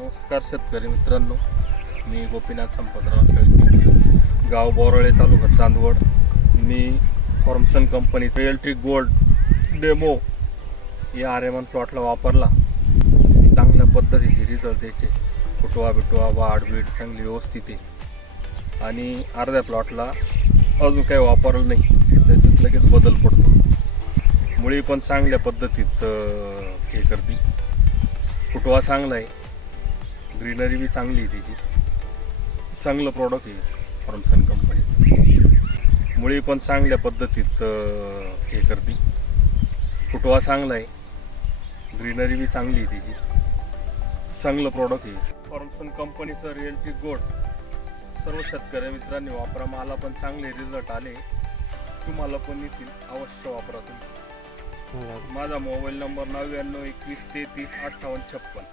नमस्कार शेतकरी मित्रांनो. मी गोपीनाथ संपतराव शेळके गाव बोरळे तालुका चांदवड. मी फॉर्मसन कंपनीचं इलेक्ट्रिक गोल्ड डेमो या आर्यमान प्लॉटला वापरला. चांगल्या पद्धतीचे रिझल्ट द्यायचे. फुटवा बिटवा वाढ बीड चांगली व्यवस्थित. आहे आणि अर्ध्या प्लॉटला अजून काही वापरलं नाही. त्याच्यात लगेच बदल पडतो. मुळी पण चांगल्या पद्धतीत हे करते. फुटवा चांगला आहे. ग्रीनरी बी चांगली आहे त्याची. चांगलं प्रॉडक्ट आहे फॉर्मसन कंपनीचं मुळी पण चांगल्या पद्धतीत हे करते. फुटवा चांगला आहे. ग्रीनरी बी चांगली आहे त्याची. चांगलं प्रॉडक्ट आहे. फॉर्मसन कंपनीचं रिअल्टी गोड सर्व शेतकरी मित्रांनी वापरा. मला पण चांगले रिझल्ट आले. तुम्हाला पण येतील. अवश्य वापरा तुम्ही. माझा मोबाईल नंबर नव्याण्णव एकवीस तेहतीस अठ्ठावन्न छप्पन.